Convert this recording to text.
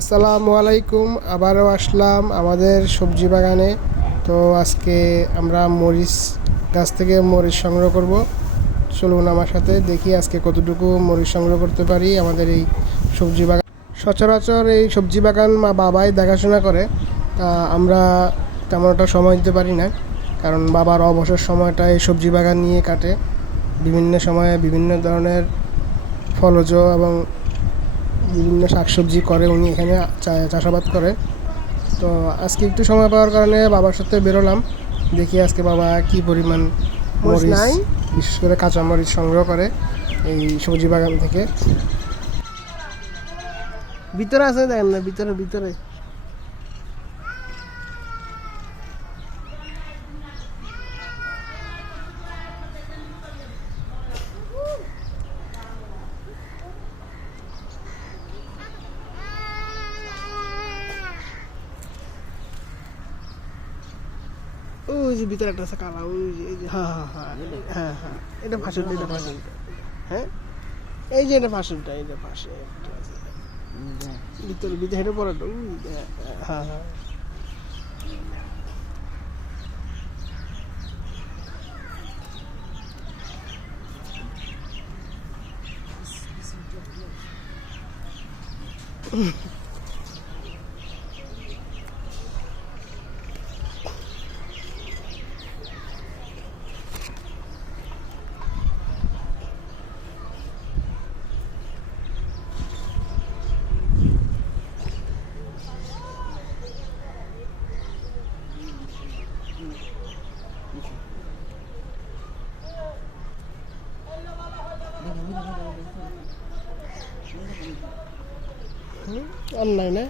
আসসালামু আলাইকুম। আবারও আসলাম আমাদের সবজি বাগানে। তো আজকে আমরা মরিচ গাছ থেকে মরিচ সংগ্রহ করব। চলুন আমার সাথে দেখি আজকে কতটুকু মরিচ সংগ্রহ করতে পারি আমাদের এই সবজি বাগান। সচরাচর এই সবজি বাগান মা বাবাই দেখাশোনা করে, তা আমরা তেমন একটা সময় দিতে পারি না, কারণ বাবার অবসর সময়টা এই সবজি বাগান নিয়ে কাটে। বিভিন্ন সময়ে বিভিন্ন ধরনের ফলজ এবং বিভিন্ন শাকসবজি করে উনি এখানে চাষাবাদ করে। তো আজকে একটু সময় পাওয়ার কারণে বাবার সাথে বেরোলাম, দেখি আজকে বাবা কি পরিমাণ মরিচ, বিশেষ করে কাঁচা মরিচ সংগ্রহ করে এই সবজি বাগান থেকে। ভিতরে আছে, দেখেন না, ভিতরে ভিতরে ওই যে ভিতরে একটা আছে কালা, ওই যে এই যে, হ্যাঁ হ্যাঁ হ্যাঁ হ্যাঁ হ্যাঁ, এটা ফাঁসুনটা, এটা ফাঁসুনটা, হ্যাঁ এই যে এটা ফাঁসুনটা, এই যে পাশে একটা আছে ভিতরে ভিতরে হেঁটে পড়াটা, ওই হ্যাঁ হ্যাঁ। অন্যায় না।